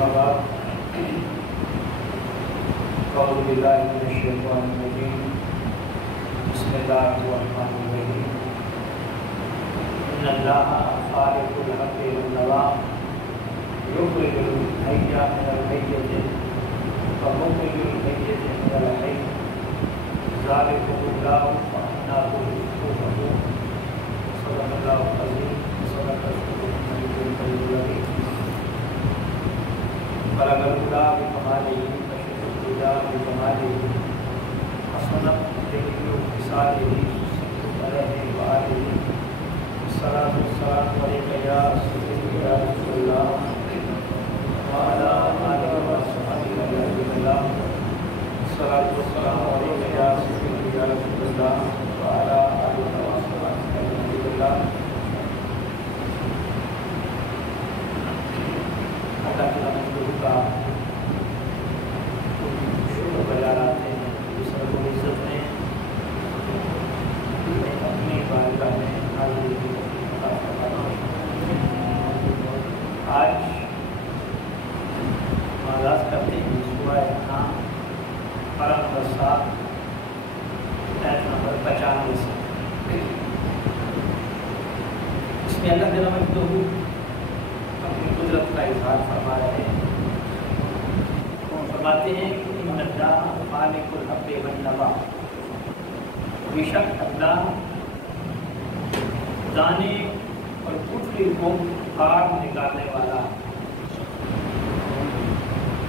أعوذ بالله من الشيطان الرجيم بسم الله الرحمن الرحيم إن الله خالق الحب والنوى يخرج الحي من الميت ومخرج الميت من الحي ذلكم الله فأنا تؤفكون صدق الله العظيم وصدق رسوله الكريم بلغ الهدى بكماله وشفى الهدى بكماله حسنت ذكر بصاله عليه وآله الصلاة والسلام عليك يا سيدي يا رسول الله وعلى آله وصحبه أجمعين الصلاة والسلام عليك يا سيدي يا رسول الله وعلى آله وصحبه أجمعين اللہ کی رحمت کا شکر بجا لاتے ہیں جس رب العزت نے اپنی بارگاہ میں حاضری کی عطا فرمائی۔ آج آغاز کرتے ہیں سورہ انعام پارہ نمبر 7 آیت نمبر 95 سے۔ اس میں اللہ جل مجدہ اپنی قدرت کا اظہار فرما رہے ہیں۔ وہ فرماتے ہیں کہ ان اللہ خالق الحب والنوى، بے شک اللہ دانے اور گٹھلی کو پھاڑ نکالنے والا،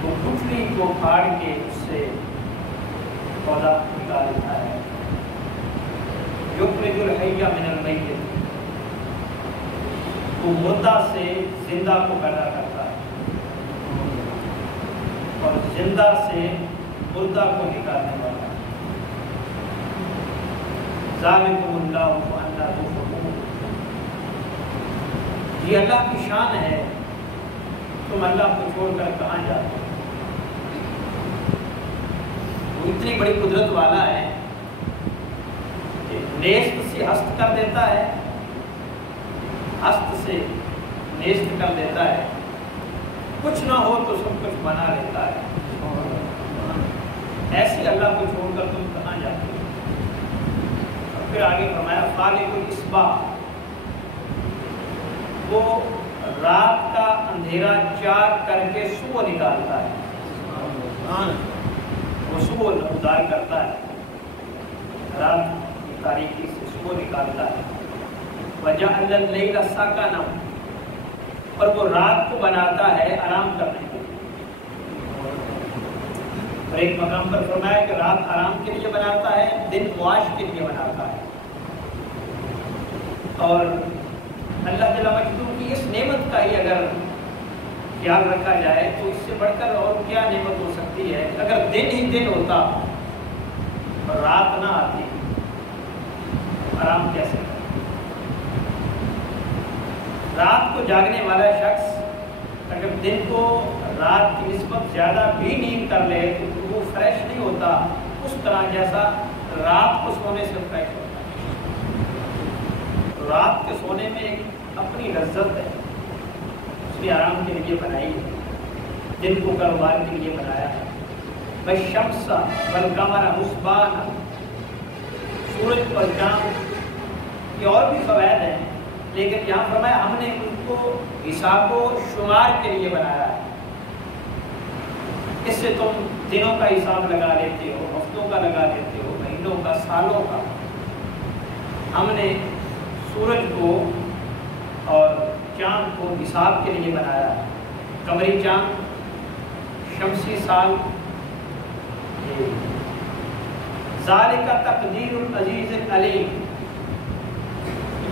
وہ گٹھلی کو پھاڑ کے اس سے پودا نکالتا ہے۔ یخرج الحی من المیت، وہ مردہ سے زندہ کو پیدا کرتا ہے اور زندہ سے مردہ کو نکالنے والا ہے۔ ذالکم اللہ فأنا تؤفکون، یہ اللہ کی شان ہے، تم اللہ کو چھوڑ کر کہاں جاتے ہو؟ وہ اتنی بڑی قدرت والا ہے کہ نیست سے ہست کر دیتا ہے، ہست سے نیست کر دیتا ہے، کچھ نہ ہو تو سب کچھ بنا لیتا ہے۔ ایسے اللہ کو چھوڑ کر تم کہاں جاتے ہو؟ اور پھر آگے فرمایا خالق الاصباح، وہ رات کا اندھیرا چار کر کے صبح نکالتا ہے، وہ صبح نمودار کرتا ہے، رات کی تاریکی سے صبح نکالتا ہے۔ وَجَعَلَ اللَّيْلَ سَكَنًا، اور وہ رات کو بناتا ہے آرام کرنے کے لیے۔ اور ایک مقام پر فرمایا کہ رات آرام کے لیے بناتا ہے، دن معاش کے لیے بناتا ہے۔ اور اللہ جل مجدہ کی اس نعمت کا ہی اگر خیال رکھا جائے تو اس سے بڑھ کر اور کیا نعمت ہو سکتی ہے؟ اگر دن ہی دن ہوتا اور رات نہ آتی، آرام کیسے کرتا؟ رات کو جاگنے والا شخص اگر دن کو رات کی نسبت زیادہ بھی نیند کر لے تو وہ فریش نہیں ہوتا اس طرح جیسا رات کو سونے سے فریش ہوتا ہے۔ رات کے سونے میں ایک اپنی لذت ہے، اس نے آرام کے لیے بنائی ہے، دن کو کاروبار کے لیے بنایا ہے۔ والشمس والقمر حسبانا، سورج اور چاند کے اور بھی فوائد ہیں، لیکن یہاں فرمایا ہم نے ان کو حساب و شمار کے لیے بنایا ہے۔ اس سے تم دنوں کا حساب لگا لیتے ہو، ہفتوں کا لگا لیتے ہو، مہینوں کا، سالوں کا۔ ہم نے سورج کو اور چاند کو حساب کے لیے بنایا ہے، قمری چاند، شمسی سال۔ ذالک تقدیر العزیز العلیم،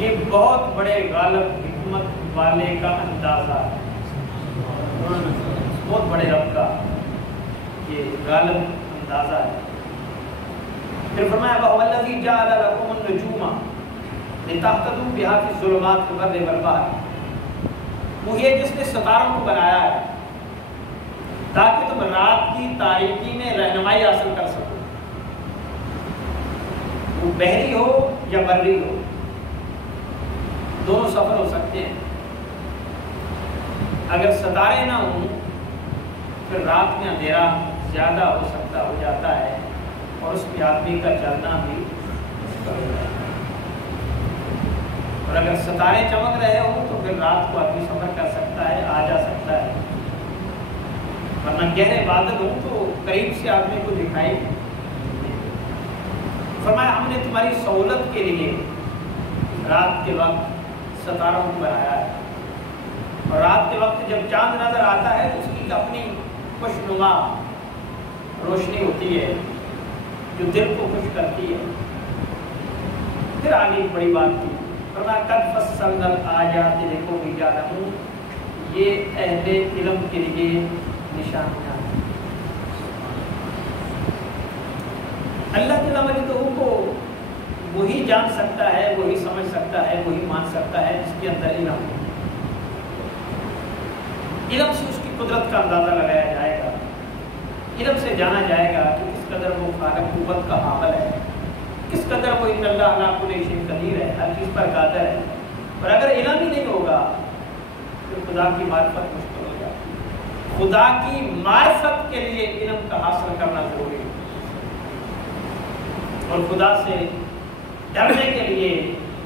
یہ بہت بڑے غالب حکمت والے کا اندازہ ہے، بہت بڑے رب کا یہ غالب اندازہ ہے۔ پھر فرمایا وَهُوَ الَّذِي جَعَلَ لَكُمُ النُّجُومَ لِتَهْتَدُوا بِهَا فِي الظُّلُمَاتِ الْبَرِّ وَالْبَحْرِ، وہ یہ جس نے ستاروں کو بنایا ہے تاکہ تم رات کی تاریکی میں رہنمائی حاصل کر سکو، وہ بحری ہو یا بری ہو، دونوں سفر ہو سکتے ہیں۔ اگر ستارے نہ ہوں پھر رات میں اندھیرا زیادہ ہو جاتا ہے اور اس میں آدمی کا چلنا بھی مشکل ہو جاتا ہے۔ اور اگر ستارے چمک رہے ہوں تو پھر رات کو آدمی سفر کر سکتا ہے، آ جا سکتا ہے، ورنہ گہرے بادل ہوں تو قریب سے آدمی کو دکھائی نہیں۔ فرمایا ہم نے تمہاری سہولت کے لیے رات کے وقت ستاروں کو بنایا ہے، اور رات کے وقت جب چاند نظر آتا ہے تو اس کی اپنی خوشنما روشنی ہوتی ہے جو دل کو خوش کرتی ہے۔ پھر آگے ایک بڑی بات کی، فرمایا قد فصلنا الآیات لقوم یعلمون، یہ اہل علم کے لیے نشانیاں ہیں۔ اللہ تعالیٰ مجدہ کو وہی جان سکتا ہے، وہی سمجھ سکتا ہے، وہی مان سکتا ہے جس کے اندر علم ہے۔ علم سے اس کی قدرت کا اندازہ لگایا جائے گا، علم سے جانا جائے گا کہ کس قدر وہ خالق قوت کا حامل ہے، کس قدر وہ ان اللہ علی کل شیء قدیر ہے، ہر چیز پر قادر ہے۔ اور اگر علم ہی نہیں ہوگا تو خدا کی معرفت مشکل ہو جاتی ہے۔ خدا کی معرفت کے لیے علم کا حاصل کرنا ضروری ہے، اور خدا سے ڈرنے کے لیے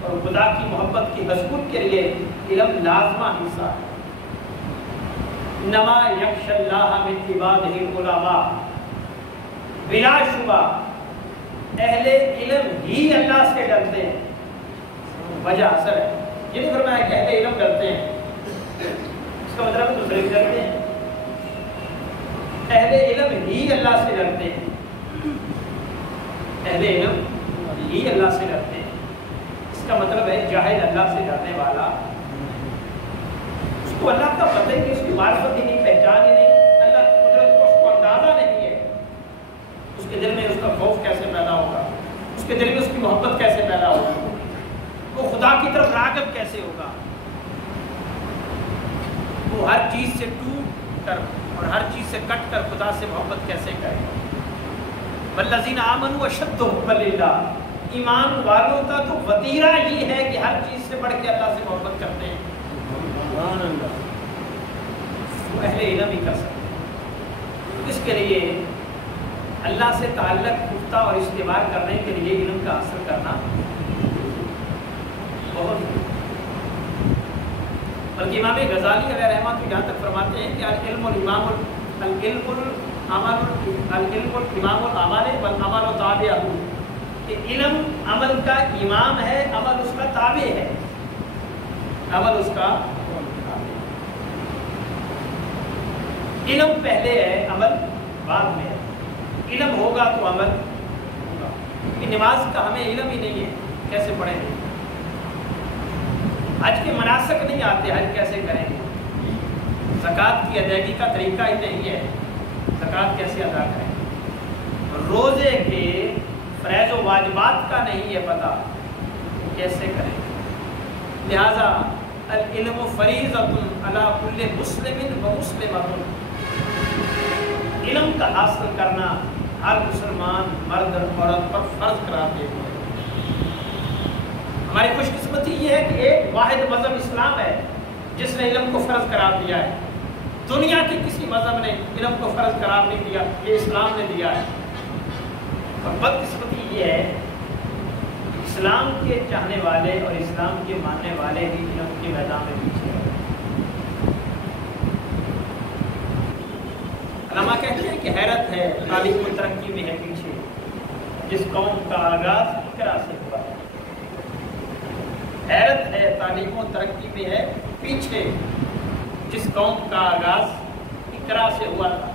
اور خدا کی محبت کی حسبت کے لیے علم لازمہ حصہ ہے۔ انما یخشی اللہ من عبادہ العلماء، بلا شبہ اہل علم ہی اللہ سے ڈرتے ہیں۔ وجہ اثر ہے، یہ نہیں فرمایا کہ اہل علم ڈرتے ہیں، اس کا مطلب دوسرے بھی ڈرتے ہیں۔ اہل علم ہی اللہ سے ڈرتے ہیں، اہل علم ہی اللہ سے ڈرتے ہیں، اس کا مطلب ہے جاہل اللہ سے ڈرنے والا، اس کو اللہ کا پتہ ہی نہیں، اس کی معرفت ہی نہیں، پہچان ہی نہیں، اللہ کی قدرت کو اس کو اندازہ نہیں ہے، اس کے دل میں اس کا خوف کیسے پیدا ہوگا، اس کے دل میں اس کی محبت کیسے پیدا ہوگا، وہ خدا کی طرف راغب کیسے ہوگا، وہ ہر چیز سے ٹوٹ کر اور ہر چیز سے کٹ کر خدا سے محبت کیسے کرے گا۔ والذین آمنوا اشد حبا للہ، ایمان والوں کا تو وتیرہ یہ ہے کہ ہر چیز سے بڑھ کے اللہ سے محبت کرتے ہیں۔ وہ اہل علم ہی کر سکتے ہیں۔ اس کے لیے اللہ سے تعلق پختہ اور استوار کرنے کے لیے علم کا حاصل کرنا بہت ضروری ہے۔ بلکہ امام غزالی علیہ رحمہ تو یہاں تک فرماتے ہیں کہ العلم الامام الاعمال والعمل تابع، کہ علم عمل کا امام ہے، عمل اس کا تابع ہے، عمل اس کا علم پہلے ہے، عمل بعد میں ہے۔ علم ہوگا تو عمل ہوگا۔ کہ نماز کا ہمیں علم ہی نہیں ہے، کیسے پڑھیں گے؟ حج کے مناسک نہیں آتے، حج کیسے کریں گے؟ زکوٰۃ کی ادائیگی کا طریقہ ہی نہیں ہے، زکوٰۃ کیسے ادا کریں گے؟ روزے کے فرائض و واجبات کا نہیں ہے پتہ، کیسے کریں گے؟ لہذا العلم فریضۃ علی کل مسلم و مسلمۃ، علم کا حاصل کرنا ہر مسلمان مرد اور عورت پر فرض قرار دیا گیا ہے۔ ہماری خوش قسمتی یہ ہے کہ ایک واحد مذہب اسلام ہے جس نے علم کو فرض قرار دیا ہے، دنیا کے کسی مذہب نے علم کو فرض قرار نہیں دیا، یہ اسلام نے دیا ہے۔ اور بدقسمتی یہ ہے اسلام کے چاہنے والے اور اسلام کے ماننے والے ہی علم کے میدان میں پیچھے ہیں۔ علماء کہتے ہیں کہ حیرت ہے تعلیم و ترقی میں ہے پیچھے جس قوم کا آغاز اقرا سے ہوا ہے، حیرت ہے تعلیم و ترقی میں ہے پیچھے جس قوم کا آغاز اقرا سے ہوا تھا۔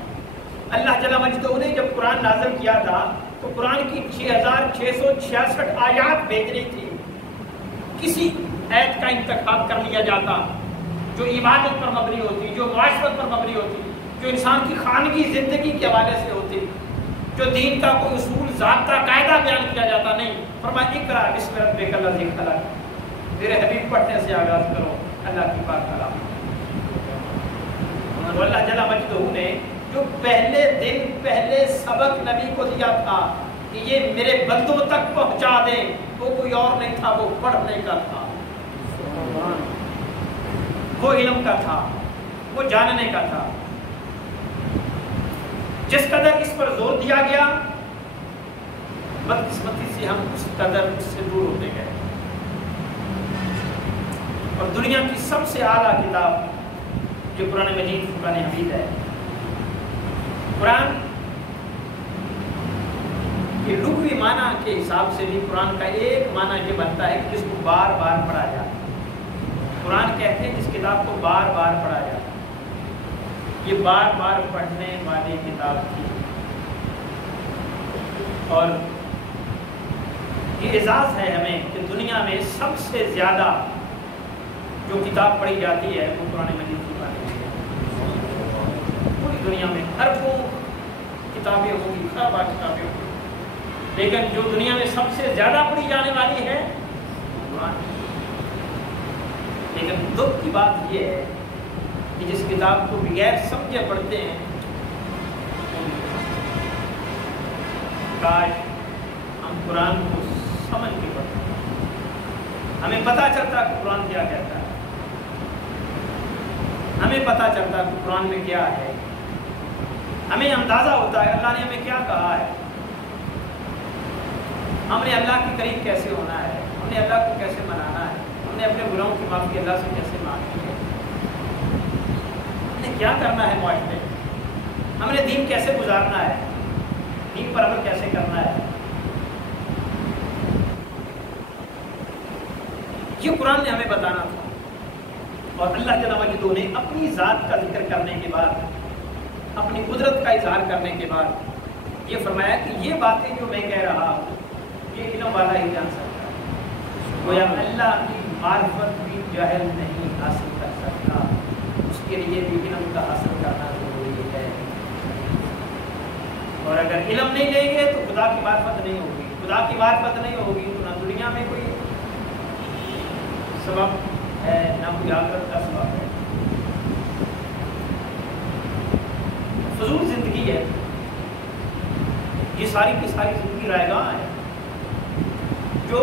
اللہ جل مجدہ نے جب قرآن نازل کیا تھا تو قرآن کی 6666 آیات بھیجنی تھی، کسی آیت کا انتخاب کر لیا جاتا جو عبادت پر مبنی ہوتی، جو معاشرت پر مبنی ہوتی، جو انسان کی خانگی زندگی کے حوالے سے ہوتی، جو دین کا کوئی اصول ضابطہ قاعدہ بیان کیا جاتا نہیں۔ فرمایا اقرا بسم ربک الذی خلق، میرے حبیب پڑھنے سے آغاز کرو اللہ کی پاک کلام۔ اور اللہ جل مجدہ نے جو پہلے دن پہلے سبق نبی کو دیا تھا کہ یہ میرے بندوں تک پہنچا دیں، وہ کوئی اور نہیں تھا، وہ پڑھنے کا تھا، وہ علم کا تھا، وہ جاننے کا تھا۔ جس قدر اس پر زور دیا گیا بدقسمتی سے ہم اس قدر اس سے دور ہوتے گئے. اور دنیا کی سب سے اعلیٰ کتاب جو قرآن مجید فرقان حمید ہے، قرآن کے لغوی معنی کے حساب سے بھی قرآن کا ایک معنی یہ بنتا ہے کہ جس کو بار بار پڑھا جائے. قرآن کہتے ہیں جس کتاب کو بار بار پڑھا جائے. یہ بار بار پڑھنے والی کتاب تھی. اور یہ اعزاز ہے ہمیں کہ دنیا میں سب سے زیادہ جو کتاب پڑھی جاتی ہے وہ قرآن مجید کی بات ہے. پوری دنیا میں اربوں کتابیں ہوگی، خرابہ کتابیں ہوگی، لیکن جو دنیا میں سب سے زیادہ پڑھی جانے والی ہے قرآن. لیکن دکھ کی بات یہ ہے کہ جس کتاب کو بغیر سمجھے پڑھتے ہیں، کاش ہم قرآن کو سمجھ کے پڑھتے ہیں. ہمیں پتہ چلتا کہ قرآن کیا کہتا ہے، ہمیں پتہ چلتا کہ قرآن میں کیا ہے، ہمیں اندازہ ہوتا ہے اللہ نے ہمیں کیا کہا ہے، ہم نے اللہ کے قریب کیسے ہونا ہے، ہم نے اللہ کو کیسے منانا ہے، ہم نے اپنے گناہوں کی معافی اللہ سے کیسے مانگنی ہے، ہم نے کیا کرنا ہے معاشرے میں، ہم نے دین کیسے گزارنا ہے، دین پر عمل کیسے کرنا ہے. یہ قرآن نے ہمیں بتانا تھا. اور اللہ جل وعلا نے اپنی ذات کا ذکر کرنے کے بعد، اپنی قدرت کا اظہار کرنے کے بعد یہ فرمایا کہ یہ باتیں جو میں کہہ رہا ہوں یہ علم والا ہی جان سکتا ہے. گویا اللہ کی معرفت بھی جاہل نہیں حاصل کر سکتا، اس کے لیے بھی علم کا حاصل کرنا ضروری ہے. اور اگر علم نہیں لیں گے تو خدا کی معرفت نہیں ہوگی. خدا کی معرفت نہیں ہوگی تو نہ دنیا میں کوئی سبب ہے نہ کوئی آخرت کا سبب ہے. فضول زندگی ہے یہ ساری کی ساری زندگی رائے گاہ ہے. جو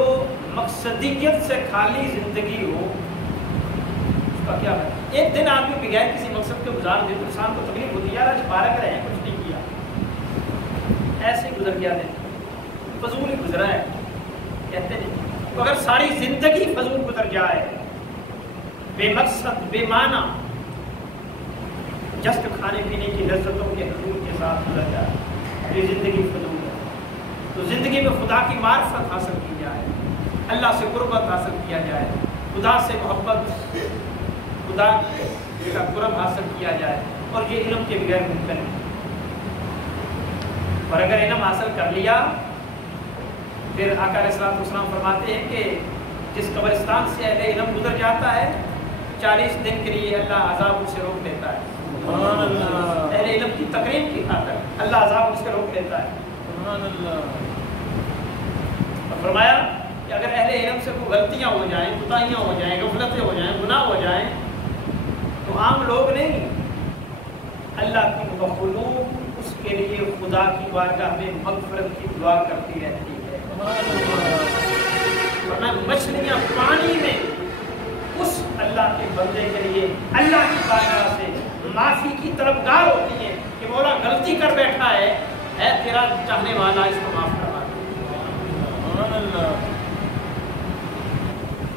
مقصدیت سے خالی زندگی ہو اس کا کیا ہے. ایک دن آدمی بغیر کسی مقصد کے گزار دے تو انسان کو تکلیف ہوتی ہے، یار آج پارک رہے ہیں کچھ نہیں کیا، ایسے ہی گزر گیا دن، فضول ہی گزرا ہے کہتے نہیں. تو اگر ساری زندگی فضول گزر جائے، بے مقصد بے معنی جسٹ کھانے پینے کی لذتوں کے حضور کے ساتھ گزر جائے، یہ زندگی فضول ہے. تو زندگی میں خدا کی معرفت حاصل کی جائے، اللہ سے قربت حاصل کیا جائے، خدا سے محبت، خدا کا قرب حاصل کیا جائے. اور یہ علم کے بغیر ممکن ہے. اور اگر علم حاصل کر لیا پھر آقا علیہ السلام فرماتے ہیں کہ جس قبرستان سے اہل علم گزر جاتا ہے 40 دن کے لیے اللہ عذاب ان سے روک لیتا ہے. اہل علم کی تقریب کی خاطر اللہ عذاب ان سے روک لیتا ہے. فرمایا کہ اگر اہل علم سے کوئی غلطیاں ہو جائیں، کوتاہیاں ہو جائیں، غفلتیں ہو جائیں، گناہ ہو جائیں تو عام لوگ نہیں، اللہ کی مخلوق اس کے لیے خدا کی بارگاہ میں مغفرت کی دعا کرتی رہتی ہے. ورنہ مچھلیاں پانی میں اس اللہ کے بندے کے لیے اللہ کی بارگاہ سے معافی کی طلبگار ہوتی ہیں کہ مولا غلطی کر بیٹھا ہے، اے تیرا چاہنے والا اس کو معاف کروا دے.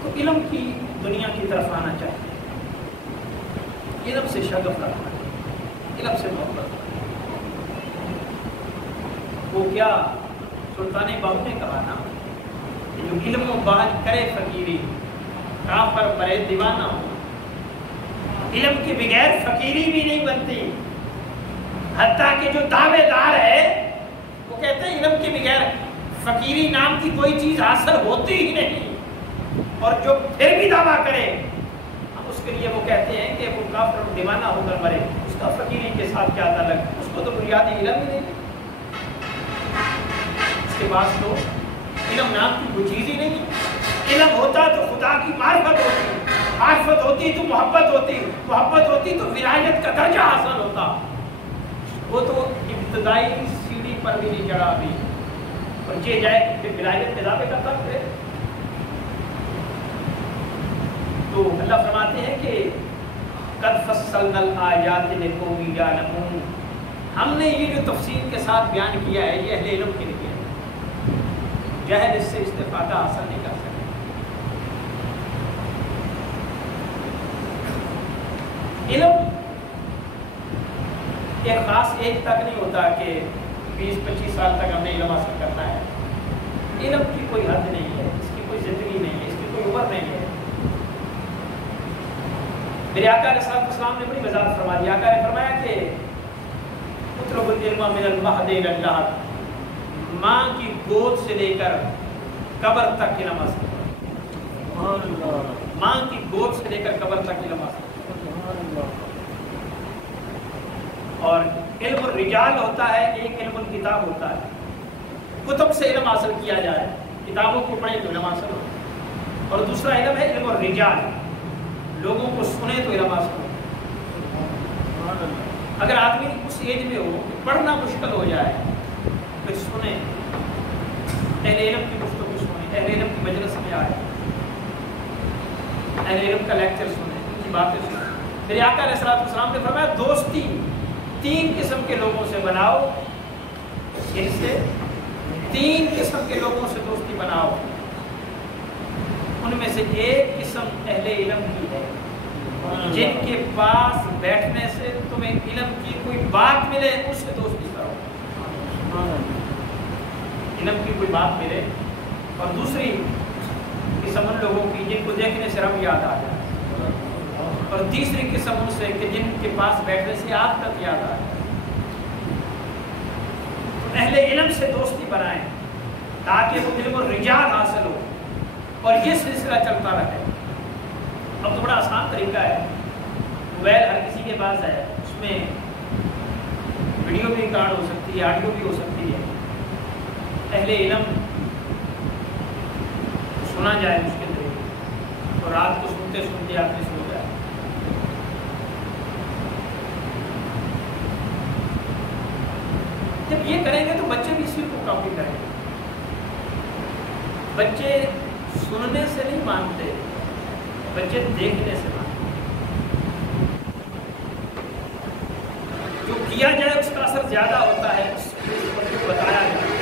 تو علم کی دنیا کی طرف آنا چاہیے، علم سے شغف رکھنا، علم سے محبت. وہ کیا سلطان باہو نے کہا نا کہ جو علم و باج کرے فقیری کافر مرے دیوانہ ہو. علم کے بغیر فقیری بھی نہیں بنتی. حتیٰ کہ جو دعوے دار ہے وہ کہتے ہیں علم کے بغیر فقیری نام کی کوئی چیز حاصل ہوتی ہی نہیں. اور جو پھر بھی دعویٰ کرے ہم اس کے لیے وہ کہتے ہیں کہ وہ کافر دیوانہ ہو کر مرے. اس کا فقیری کے ساتھ کیا تعلق؟ اس کو تو بنیادی علم ہی نہیں. اس کے پاس تو علم نام کی کوئی چیز ہی نہیں. علم ہوتا تو خدا کی معرفت ہوتی، معرفت ہوتی تو محبت ہوتی، محبت ہوتی تو ولایت کا درجہ حاصل ہوتا. وہ تو ابتدائی سیڑھی پر بھی نہیں چڑھا ابھی، اور یہ جائے کہ ولایت میں دعوے کرتا پھر. تو اللہ فرماتے ہیں کہ قد فصلنا الآیات لقوم یعلمون. ہم نے یہ جو تفصیل کے ساتھ بیان کیا ہے یہ اہل علم کے لیے ہے، جاہل اس سے استفادہ حاصل نہیں کر سکتے۔ علم ایک خاص ایج تک نہیں ہوتا کہ 20-25 سال تک ہم نے علم حاصل کرنا ہے۔ علم کی کوئی حد نہیں ہے، اس کی کوئی زندگی نہیں ہے، اس کی کوئی عمر نہیں ہے۔ میرے آقا علیہ السلام نے بڑی وضاحت فرما دی۔ آقا نے فرمایا کہ اطلب العلم من المہد الی اللحد، ماں کی گود سے لے کر قبر تک علم حاصل کرو۔ ماں کی گود سے لے کر قبر تک علم حاصل کرو۔ اور علم الرجال ہوتا ہے، ایک علم الکتاب ہوتا ہے، کتب سے علم حاصل کیا جائے، کتابوں کو پڑھیں تو علم حاصل ہو، اور دوسرا علم ہے علم الرجال، لوگوں کو سنے تو علم حاصل ہو۔ اگر آدمی اس ایج میں ہو پڑھنا مشکل ہو جائے پھر سنیں، اہل علم کی گفتگو سنیں، اہل علم کی مجلس میں آئے، اہل علم کا لیکچر سنیں، ان کی باتیں سنیں۔ میرے آقا علیہ السلام نے فرمایا دوستی 3 قسم کے لوگوں سے بناؤ، ان سے 3 قسم کے لوگوں سے دوستی بناؤ، ان میں سے ایک قسم اہل علم کی ہے، جن کے پاس بیٹھنے سے تمہیں علم کی کوئی بات ملے اس سے دوستی کرو، علم کی کوئی بات ملے۔ اور دوسری قسم ان لوگوں کی جن کو دیکھنے سے رب یاد آ جائے، اور تیسری قسم ان سے کہ جن کے پاس بیٹھنے سے آخرت یاد آ جائے۔ اہل علم سے دوستی بنائیں تاکہ وہ علم الرجال حاصل ہو اور یہ سلسلہ چلتا رہے۔ اب تو بڑا آسان طریقہ ہے، موبائل ہر کسی کے پاس ہے، اس میں ویڈیو بھی ریکارڈ ہو سکتی ہے، آڈیو بھی ہو سکتی ہے۔ اہل علم سنا جائے مشکل طریقے، اور رات کو سنتے سنتے آدمی سو جائے۔ جب یہ کریں گے تو بچے بھی اسی کو کاپی کریں گے۔ بچے سننے سے نہیں مانتے، بچے دیکھنے سے مانتے۔ جو کیا جائے اس کا اثر زیادہ ہوتا ہے، اس کو بتایا جائے،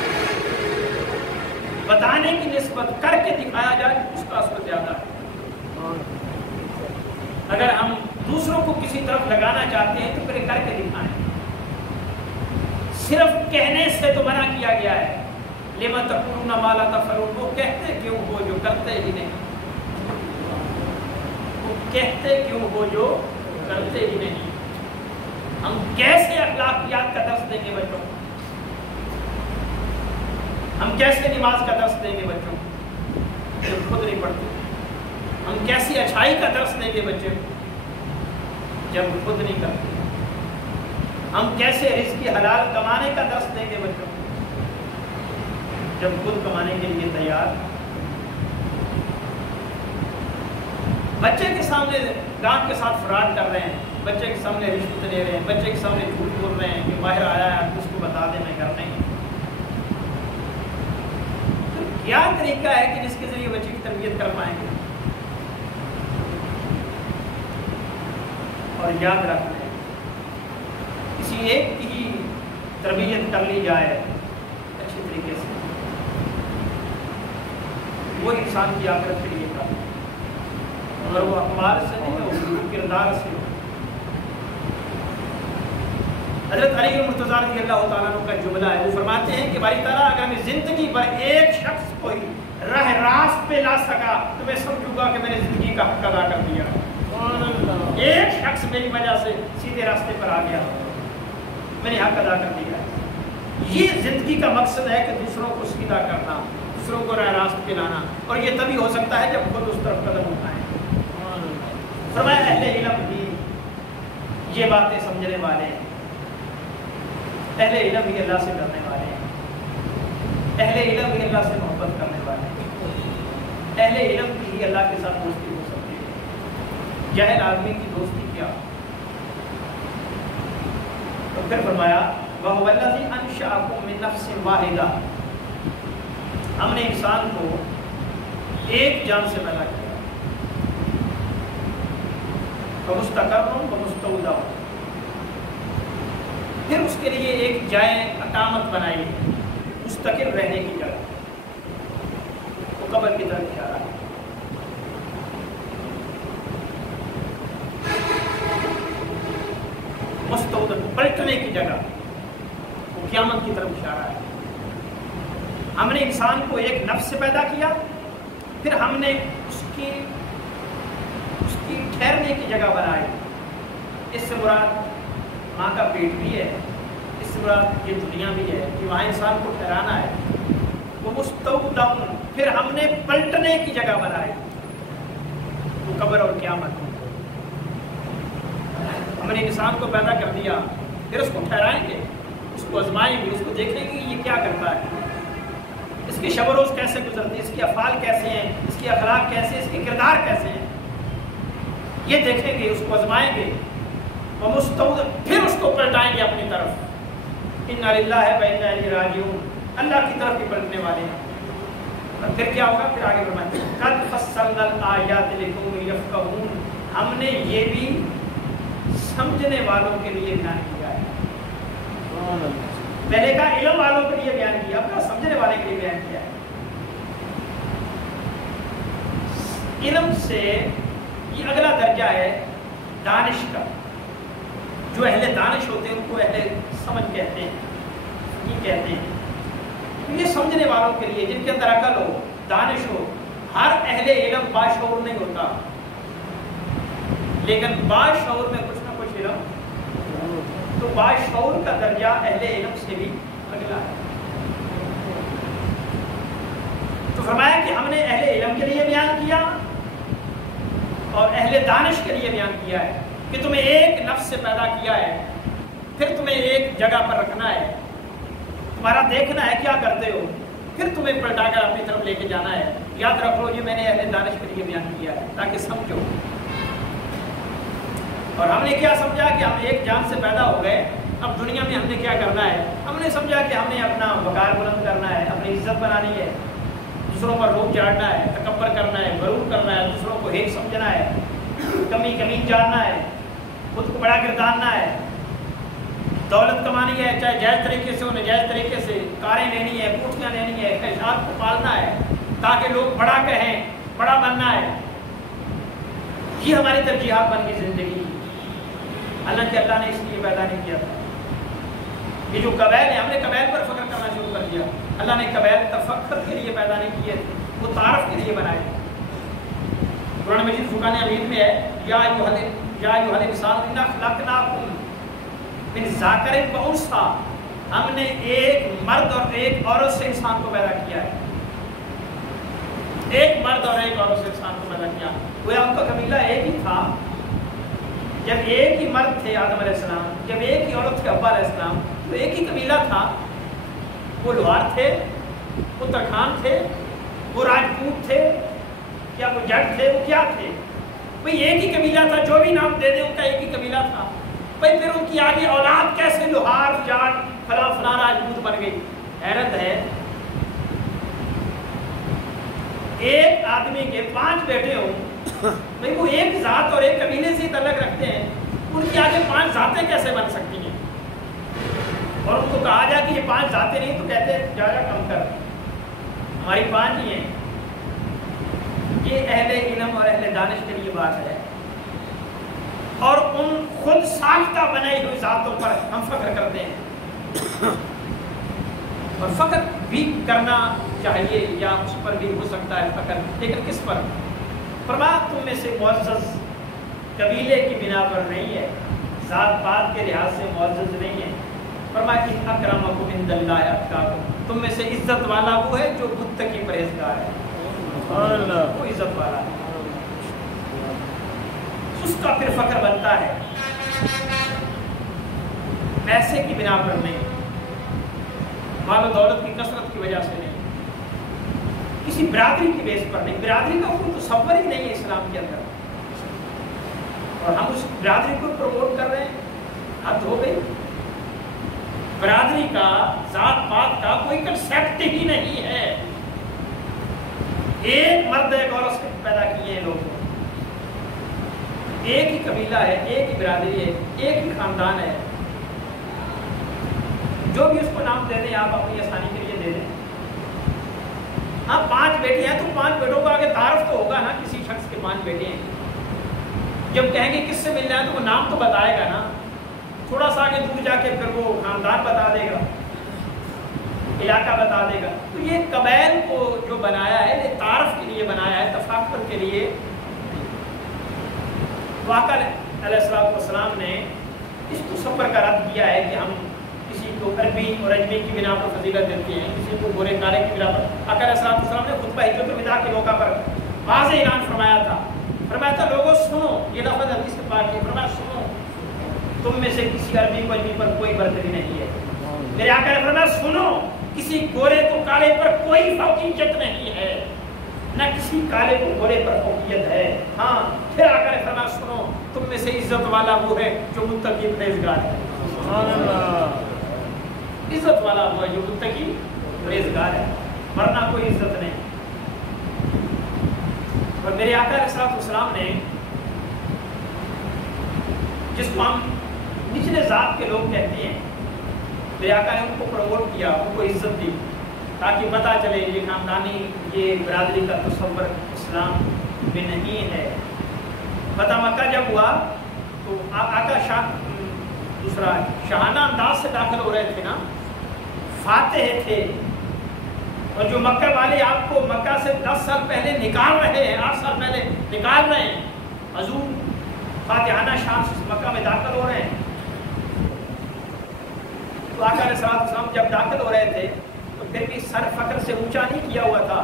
بتانے کی نسبت کر کے دکھایا جائے اس کا اثر زیادہ ہے۔ اگر ہم دوسروں کو کسی طرف لگانا چاہتے ہیں تو پھر کر کے دکھائیں، صرف کہنے سے تو منع کیا گیا ہے۔ لما تقولون ما لا تفعلون، وہ کہتے کیوں ہو جو کرتے ہی نہیں، وہ کہتے کیوں ہو جو کرتے ہی نہیں۔ ہم کیسے اخلاقیات کا درس دیں گے بچوں کو؟ ہم کیسے نماز کا درس دیں گے بچوں کو جب خود نہیں پڑھتے؟ ہم کیسی اچھائی کا درس دیں گے بچے کو جب خود نہیں کرتے؟ ہم کیسے رزق حلال کمانے کا درس دیں گے بچوں کو جب خود کمانے کے لیے تیار؟ بچے کے سامنے گاہک کے ساتھ فراڈ کر رہے ہیں، بچے کے سامنے رشوت لے رہے ہیں، بچے کے سامنے جھوٹ بول رہے ہیں کہ باہر آیا ہے اس کو بتا دیں میں گھر نہیں۔ تو کیا طریقہ ہے کہ جس کے ذریعے بچے کی تربیت کر پائیں گے؟ اور یاد رکھنا ہے کسی ایک کی تربیت کر لی جائے اچھی طریقے سے، وہ انسان کی آخرت کے لیے کام، اگر وہ اخبار سے نہیں ہو، کردار سے ہو۔ حضرت علی مرتضیٰ رضی اللہ تعالیٰ عنہ کا جملہ ہے، وہ فرماتے ہیں کہ باری تعالیٰ اگر میں زندگی پر ایک شخص کو ہی راہ راست پہ لا سکا تو میں سمجھوں گا کہ میں نے زندگی کا حق ادا کر دیا۔ ایک شخص میری وجہ سے سیدھے راستے پر آ گیا، میں نے حق ادا کر دیا۔ یہ زندگی کا مقصد ہے کہ دوسروں کو سیدھا کرنا، دوسروں کو راہ راست پہ لانا، اور یہ تبھی ہو سکتا ہے جب خود اس طرف قدم اٹھائیں۔ فرمایا اہل علم بھی یہ باتیں سمجھنے والے ہیں، اہل علم بھی اللہ سے ڈرنے والے ہیں، اہل علم بھی اللہ سے محبت کرنے والے ہیں، اہل علم کی ہی اللہ کے ساتھ دوستی ہو سکتی ہے۔ جاہل آدمی کی دوستی کیا؟ تو پھر فرمایا وَهُوَ الَّذِي أَنشَأَكُم مِّن نَّفْسٍ وَاحِدَةٍ، ہم نے انسان کو ایک جان سے پیدا کیا، فَمُسْتَقَرٌّ وَمُسْتَوْدَعٌ، پھر اس کے لیے ایک جائے اقامت بنائی مستقل رہنے کی جگہ، وہ قبر کی طرف اشارہ ہے۔ مستودع پلٹنے کی جگہ، وہ قیامت کی طرف اشارہ ہے۔ ہم نے انسان کو ایک نفس سے پیدا کیا، پھر ہم نے اس کی ٹھہرنے کی جگہ بنائی۔ اس سے مراد ماں کا پیٹ بھی ہے، اس سے مراد یہ دنیا بھی ہے کہ وہاں انسان کو ٹھہرانا ہے۔ وہ مستودع، پھر ہم نے پلٹنے کی جگہ بنائی، وہ قبر اور قیامت۔ ہم نے انسان کو پیدا کر دیا، پھر اس کو ٹھہرائیں گے، اس کو آزمائیں گے، اس کو دیکھیں گے یہ کیا کرتا ہے، اس کی شب و روز کیسے گزرتی ہے، اس کے افعال کیسے ہیں، اس کے اخلاق کیسے ہیں، اس کے کردار کیسے ہیں، یہ دیکھیں گے، اس کو آزمائیں گے۔ وہ مستودع، پھر اس کو پلٹائیں گے اپنی طرف۔ انا للہ و انا الیہ راجعون، اللہ کی طرف ہی پلٹنے والے ہیں۔ اور پھر کیا ہوگا؟ پھر آگے فرمائیں قد فصلنا الآیات لقوم یفقہون، ہم نے یہ بھی سمجھنے والوں کے لیے بیان کیا ہے۔ پہلے کا علم والوں کے لیے بیان کیا، اب کا سمجھنے والے کے لیے بیان کیا ہے۔ علم سے یہ اگلا درجہ ہے دانش کا۔ جو اہل دانش ہوتے ہیں ان کو اہل سمجھ کہتے ہیں، یہ کہتے ہیں۔ یہ سمجھنے والوں کے لیے جن کے اندر عقل ہو، دانش ہو۔ ہر اہل علم باشعور نہیں ہوتا، لیکن باشعور میں کچھ نہ کچھ علم، تو باشعور کا درجہ اہل علم سے بھی اگلا ہے۔ تو فرمایا کہ ہم نے اہل علم کے لیے بیان کیا اور اہل دانش کے لیے بیان کیا ہے کہ تمہیں ایک نفس سے پیدا کیا ہے، پھر تمہیں ایک جگہ پر رکھنا ہے، تمہارا دیکھنا ہے کیا کرتے ہو، پھر تمہیں پلٹا کر اپنی طرف لے کے جانا ہے۔ یاد رکھ لو یہ میں نے اہل دانش کے لیے بیان کیا ہے تاکہ سمجھو۔ اور ہم نے کیا سمجھا کہ ہم ایک جان سے پیدا ہو گئے، اب دنیا میں ہم نے کیا کرنا ہے؟ ہم نے سمجھا کہ ہم نے اپنا وقار بلند کرنا ہے، اپنی عزت بنانی ہے، دوسروں پر روب جھاڑنا ہے، تکبر کرنا ہے، غرور کرنا ہے، دوسروں کو ہیک سمجھنا ہے، کمی جاننا ہے، خود کو بڑا گرداننا ہے، دولت کمانی ہے، چاہے جائز طریقے سے ہو ناجائز طریقے سے، کاریں لینی ہے، کوٹھیاں لینی ہے، خواہشات کو پالنا ہے تاکہ لوگ بڑا کہیں، بڑا بننا ہے۔ یہ ہماری ترجیحات بن گئی زندگی۔ حالانکہ اللہ نے اس لیے پیدا نہیں کیا تھا۔ یہ جو قبائل ہیں، ہم نے قبائل پر فخر کرنا شروع کر دیا۔ اللہ نے قبائل تفخر کے لیے پیدا نہیں کیے تھے، وہ تعارف کے لیے بنائے۔ قرآن مجید فرقان حمید میں ہے یا ایھا الانسان انا خلقناکم من ذکر و انثی، ہم نے ایک مرد اور ایک عورت سے انسان کو پیدا کیا ہے۔ ایک مرد اور ایک عورت سے انسان کو پیدا کیا، گویا ان کا قبیلہ ایک ہی تھا۔ جب ایک ہی مرد تھے آدم علیہ السلام، جب ایک ہی عورت تھے حوا علیہ السلام، تو ایک ہی قبیلہ تھا۔ وہ لوہار تھے، وہ ترکھان تھے، وہ راجپوت تھے، کیا وہ جٹ تھے، وہ کیا تھے؟ بھئی ایک ہی قبیلہ تھا، جو بھی نام دے دے ان کا ایک ہی قبیلہ تھا۔ بھئی پھر ان کی آگے اولاد کیسے لوہار، جاٹ، فلاں راجپوت بن گئی؟ حیرت ہے، ایک آدمی کے 5 بیٹے ہوں، بھئی وہ ایک ذات اور ایک قبیلے سے تعلق رکھتے ہیں، ان کی آگے 5 ذاتیں کیسے بن سکتی ہیں؟ اور ان کو کہا جائے کہ یہ 5 ذاتیں نہیں، تو کہتے ہیں جا کم کر، ہماری 5 ہی ہیں۔ یہ اہل علم اور اہل دانش کے لیے بات ہے، اور ان خود ساختہ بنائی ہوئی ذاتوں پر ہم فخر کرتے ہیں، اور فخر بھی کرنا چاہیے، یا اس پر بھی ہو سکتا ہے فخر، لیکن کس پر؟ فرمایا تم میں سے معزز قبیلے کی بنا پر نہیں ہے، ذات پات کے لحاظ سے معزز نہیں ہے۔ فرمایا کہ اکرمکم عند اللہ اتقاکم، تم میں سے عزت والا وہ ہے جو متقی پرہیزگار ہے، وہ عزت والا ہے، اس کا پھر فخر بنتا ہے، پیسے کی بنا پر نہیں، مال و دولت کی کثرت کی وجہ سے نہیں، کسی برادری کی بیس پر نہیں۔ برادری کا کوئی تصور ہی نہیں ہے اسلام کے اندر، اور ہم اس برادری کو پروموٹ کر رہے ہیں، حد ہو گئی۔ برادری کا، ذات پات کا کوئی کنسیپٹ ہی نہیں ہے۔ ایک مرد ایک عورت سے پیدا کیے ہیں لوگوں، ایک ہی قبیلہ ہے، ایک ہی برادری ہے، ایک ہی خاندان ہے، جو بھی اس کو نام دے دیں آپ اپنی آسانی کے لیے دے دیں. ہاں 5 بیٹے ہیں تو 5 بیٹوں کا آگے تعارف تو ہوگا نا, کسی شخص کے 5 بیٹے ہیں. جب کہیں گے کس سے ملنا ہے تو وہ نام تو بتائے گا نا, تھوڑا سا آگے دور جا کے پھر وہ خاندان بتا دے گا, علاقہ بتا دے گا. تو یہ قبائل کو جو بنایا ہے یہ تعارف کے لیے بنایا ہے, تفاخر کے لیے. آقا علیہ السلام نے اس تصور کا رد کیا ہے کہ ہم کسی کو عربی اور اجمی کی بنا پر فضیلت دیتے ہیں, کسی کو گورے کالے کی بنا پر. آقا علیہ السلام نے خطبہ ہجرت الوداع کے موقع پر واضح اعلان فرمایا تھا لوگوں سنو, یہ لفظ حدیث سے پاک ہے, فرمایا سنو تم میں سے کسی عربی کو اجمی پر کوئی برتری نہیں ہے. میرے آقا نے فرمایا سنو کسی گورے کو کالے پر کوئی فوقیت نہیں ہے, نہ کسی کالے کو گورے پر فوقیت ہے. ہاں پھر آقا نے فرمایا سنو تم میں سے عزت والا وہ ہے جو متقی پرہیزگار ہے. سبحان اللہ. عزت والا وہ ہے جو متقی پرہیزگار ہے, ورنہ کوئی عزت نہیں. اور میرے آقا علیہ السلام نے جس کو ہم نچلے ذات کے لوگ کہتے ہیں, میرے آقا نے ان کو پروموٹ کیا, ان کو عزت دی تاکہ پتہ چلے یہ خاندانی یہ برادری کا تصور اسلام میں نہیں ہے. فتح مکہ جب ہوا تو آقا شاہانہ انداز سے داخل ہو رہے تھے نا, فاتح تھے, اور جو مکہ والے آپ کو مکہ سے 10 سال پہلے نکال رہے ہیں, 8 سال پہلے نکال رہے ہیں, حضور فاتحانہ شان سے مکہ میں داخل ہو رہے ہیں. تو آقا علیہ السلام جب داخل ہو رہے تھے تو پھر بھی سر فخر سے اونچا نہیں کیا ہوا تھا.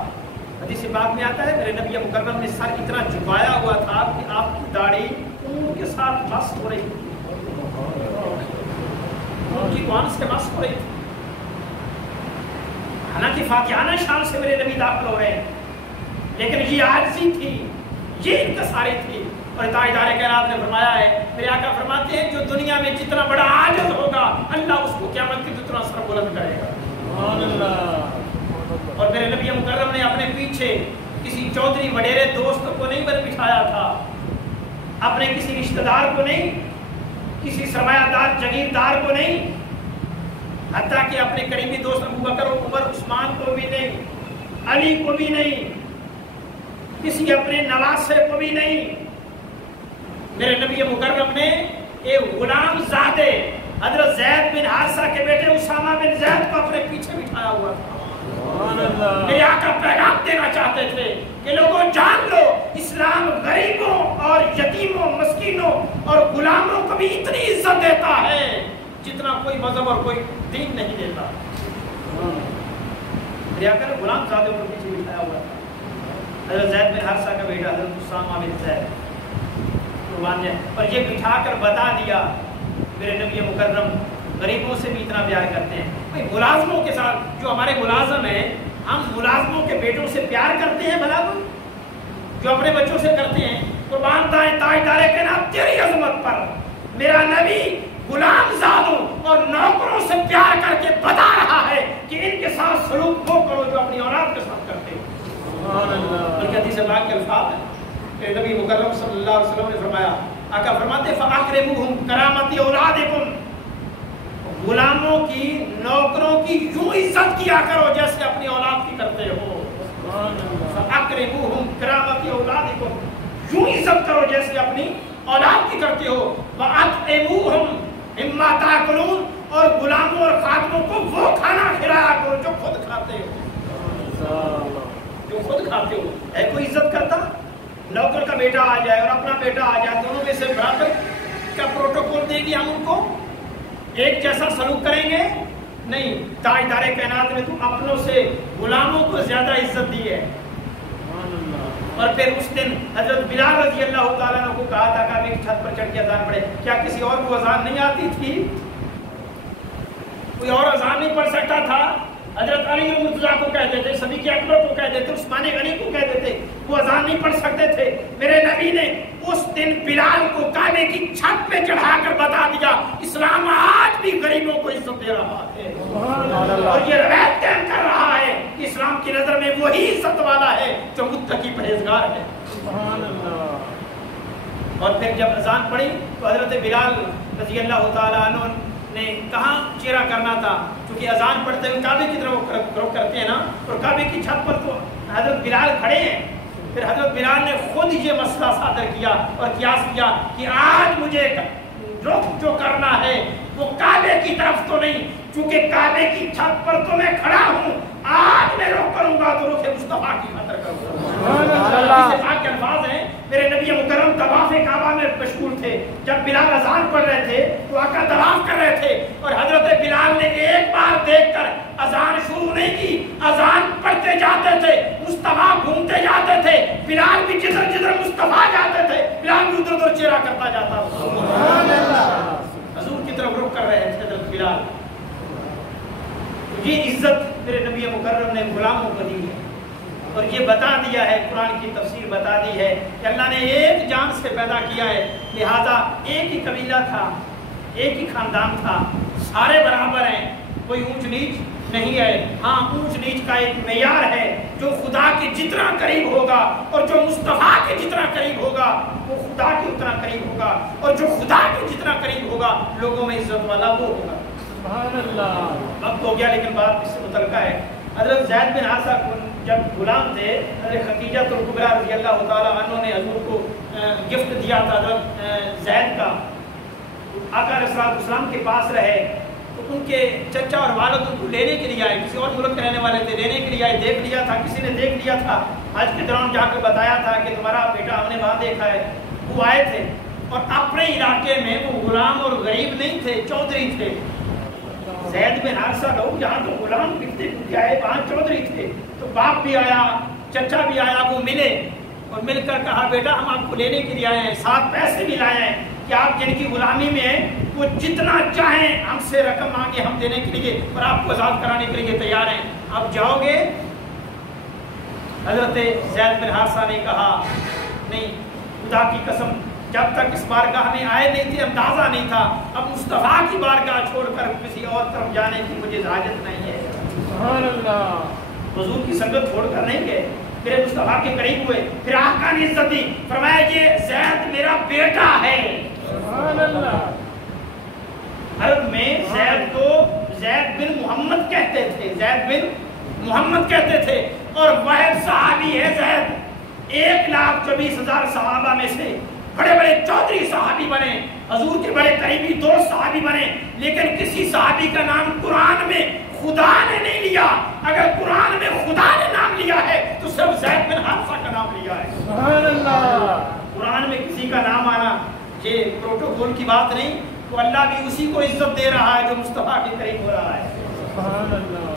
حدیث پاک میں آتا ہے میرے نبی مکرم نے سر اتنا جھکایا ہوا تھا کہ آپ کی داڑھی اون کے ساتھ مست ہو رہی تھی, اون کی کوانس کے مست ہو رہی تھی. حالانکہ فاتحانہ شان سے میرے نبی داخل ہو رہے ہیں, لیکن یہ عاجزی تھی, یہ انکساری تھی. اور تاجدار کائنات نے فرمایا ہے, میرے آقا فرماتے ہیں جو دنیا میں جتنا بڑا عاجز ہوگا اللہ اس کو قیامت کے اتنا سر بلند کرے گا. سبحان اللہ. اور میرے نبی مکرم نے اپنے پیچھے کسی چودھری وڈیرے دوست کو نہیں بٹھایا تھا, اپنے کسی رشتہ دار کو نہیں, کسی سرمایہ دار جگیردار کو نہیں, حتیٰ کہ اپنے قریبی دوست ابو بکر و عمر عثمان کو بھی نہیں, علی کو بھی نہیں, کسی اپنے نواسے کو بھی نہیں. میرے نبی مکرم نے ایک غلام زادے حضرت زید بن حارثہ کے بیٹے اسامہ بن زید کو اپنے پیچھے بٹھایا ہوا تھا. میرے آقا پیغام دینا چاہتے تھے کہ لوگوں جان لو اسلام غریبوں اور یتیموں مسکینوں اور غلاموں کو بھی اتنی عزت دیتا ہے جتنا کوئی مذہب اور کوئی دین نہیں دیتا. میرے آقا نے غلام زادے کو پیچھے بٹھایا ہوا تھا, حضرت زید بن حارثہ کا بیٹا حضرت اسامہ بن زید, اور یہ بٹھا کر بتا دیا میرے نبی مکرم غریبوں سے بھی اتنا پیار کرتے ہیں. بھائی ملازموں کے ساتھ جو ہمارے ملازم ہیں, ہم ملازموں کے بیٹوں سے پیار کرتے ہیں بھلا جو اپنے بچوں سے کرتے ہیں. قربان دائیں تاجدار کائنات تیری عظمت پر میرا نبی غلام زادوں اور نوکروں سے پیار کر کے بتا رہا ہے کہ ان کے ساتھ سلوک وہ کرو جو اپنی اولاد کے ساتھ کرتے ہو. سبحان اللہ. بلکہ حدیث پاک کے الفاظ ہیں کہ نبی مکرم صلی اللہ علیہ وسلم نے فرمایا, آقا فرماتے فَأَكْرِمُوهُمْ کرامتی اولادکم, غلاموں کی نوکروں کی یوں عزت کیا کرو جیسے اپنی اولاد کی کرتے ہو. فَأَكْرِمُوهُمْ کرامتی اولادکم, یوں عزت کرو جیسے اپنی اولاد کی کرتے ہو. وَأَطْعِمُوهُمْ مِمَّا تَأْكُلُونَ, اور غلاموں اور خادموں کو وہ کھانا کھلایا کرو جو خود کھاتے ہو, جو خود کھاتے ہو. ہے کوئی عزت کرتا؟ نوکر کا بیٹا آ جائے اور اپنا بیٹا آ جائے, دونوں میں سے برابر کا پروٹوکول دیں گے, ہم ان کو ایک جیسا سلوک کریں گے نہیں. تاجدار کائنات نے تو اپنوں سے غلاموں کو زیادہ عزت دی ہے. اور پھر اس دن حضرت بلال رضی اللہ تعالیٰ عنہ کو کہا تھا کہ چھت پر چڑھ کے اذان پڑھے. کیا کسی اور کو اذان نہیں آتی تھی؟ کوئی اور اذان نہیں پڑھ سکتا تھا؟ حضرت علی مرتضیٰ کو کہہ دیتے, صدیق اکبر کو کہہ دیتے, عثمان غنی کو کہہ دیتے, وہ اذان نہیں پڑھ سکتے تھے. میرے نبی نے اس دن بلال کو کعبے کی چھت پہ چڑھا کر بتا دیا اسلام آج بھی غریبوں کو عزت دے رہا ہے, اور یہ روایت قائم کر رہا ہے کہ اسلام کی نظر میں وہی عزت والا ہے جو متقی پرہیزگار ہے. اور پھر جب اذان پڑھی تو حضرت بلال رضی اللہ تعالیٰ عنہ نے کہاں چیرا کرنا تھا، کیونکہ اذان پڑھتے ہوئے کعبے کی طرف رخ کرتے ہیں نا، اور کعبے کی چھت پر تو حضرت بلال کھڑے ہیں. پھر حضرت بلال نے خود یہ مسئلہ صادر کیا اور قیاس کیا کہ آج مجھے رخ جو کرنا ہے وہ کعبے کی طرف تو نہیں، چونکہ کعبے کی چھت پر تو میں کھڑا ہوں، آج میں رخ کروں گا تو رخ مصطفیٰ کی خاطر کروں گا. اس پاک کے الفاظ ہیں، میرے نبی مکرم طواف کعبہ میں مشغول تھے، جب بلال اذان پڑھ رہے تھے تو آقا طواف کر رہے تھے، اور حضرت بلال نے ایک بار دیکھ کر اذان شروع نہیں کی، اذان پڑھتے جاتے تھے، مصطفیٰ گھومتے جاتے تھے، بلال بھی جدھر جدھر مصطفیٰ جاتے تھے بلال بھی ادھر ادھر چہرہ کرتا جاتا. حضور کی طرف رخ کر رہے تھے حضرت بلال. یہ عزت میرے نبی مکرم نے غلاموں کو دی ہے، اور یہ بتا دیا ہے، قرآن کی تفسیر بتا دی ہے کہ اللہ نے ایک جان سے پیدا کیا ہے، لہذا ایک ہی قبیلہ تھا، ایک ہی خاندان تھا، سارے برابر ہیں، کوئی اونچ نیچ نہیں ہے. ہاں اونچ نیچ کا ایک معیار ہے، جو خدا کے جتنا قریب ہوگا اور جو مصطفیٰ کے جتنا قریب ہوگا وہ خدا کے اتنا قریب ہوگا، اور جو خدا کے جتنا قریب ہوگا لوگوں میں عزت والا وہ ہوگا. سبحان اللہ. وقت ہو گیا لیکن بات اس سے متعلقہ ہے. حضرت زید بن حارثہ جب غلام تھے، حضرت خدیجہ الکبریٰ رضی اللہ تعالیٰ عنہ نے حضور کو گفٹ دیا تھا حضرت زید کا. آقا علیہ السلام کے پاس رہے تو ان کے چچا اور والد ان کو لینے کے لیے آئے، کسی اور ملک کے رہنے والے تھے، لینے کے لیے آئے. دیکھ لیا تھا، کسی نے دیکھ لیا تھا، حج کے دوران جا کے بتایا تھا کہ تمہارا بیٹا ہم نے وہاں دیکھا ہے. وہ آئے تھے اور اپنے علاقے میں وہ غلام اور غریب نہیں تھے، چودھری تھے. زید بن حارثہ لوگ جہاں تو غلام بکتے بکتے آئے وہاں چودھری تھے. تو باپ بھی آیا، چچا بھی آیا، وہ ملے اور مل کر کہا بیٹا ہم آپ کو لینے کے لیے آئے ہیں، ساتھ پیسے بھی لائے ہیں کہ آپ جن کی غلامی میں ہیں وہ جتنا چاہیں ہم سے رقم مانگے ہم دینے کے لیے اور آپ کو آزاد کرانے کے لیے تیار ہیں، آپ جاؤ گے؟ حضرت زید بن حارثہ نے کہا نہیں، خدا کی قسم جب تک اس بارگاہ میں آئے نہیں تھے اندازہ نہیں تھا، اب مصطفیٰ کی بارگاہ چھوڑ کر کسی اور طرف جانے کی مجھے حاجت نہیں ہے. سبحان اللہ. حضور کی سنگت چھوڑ کر نہیں گئے، میرے مصطفیٰ کے قریب ہوئے. پھر آقا نے عزت دی، فرمایا یہ زید میرا بیٹا ہے. سبحان اللہ. عرب میں زید کو زید بن محمد کہتے تھے، زید بن محمد کہتے تھے، اور واحد صحابی ہے زید. 1,24,000 صحابہ میں سے بڑے بڑے چودھری صحابی بنے، حضور کے بڑے قریبی دوست صحابی بنے، لیکن کسی صحابی کا نام قرآن میں خدا نے نہیں لیا. اگر قرآن میں خدا نے نام لیا ہے تو صرف زید بن حارثہ کا نام لیا ہے. سبحان اللہ. قرآن میں کسی کا نام آنا یہ پروٹوکول کی بات نہیں، تو اللہ بھی اسی کو عزت دے رہا ہے جو مصطفیٰ کے قریب ہو رہا ہے. سبحان اللہ.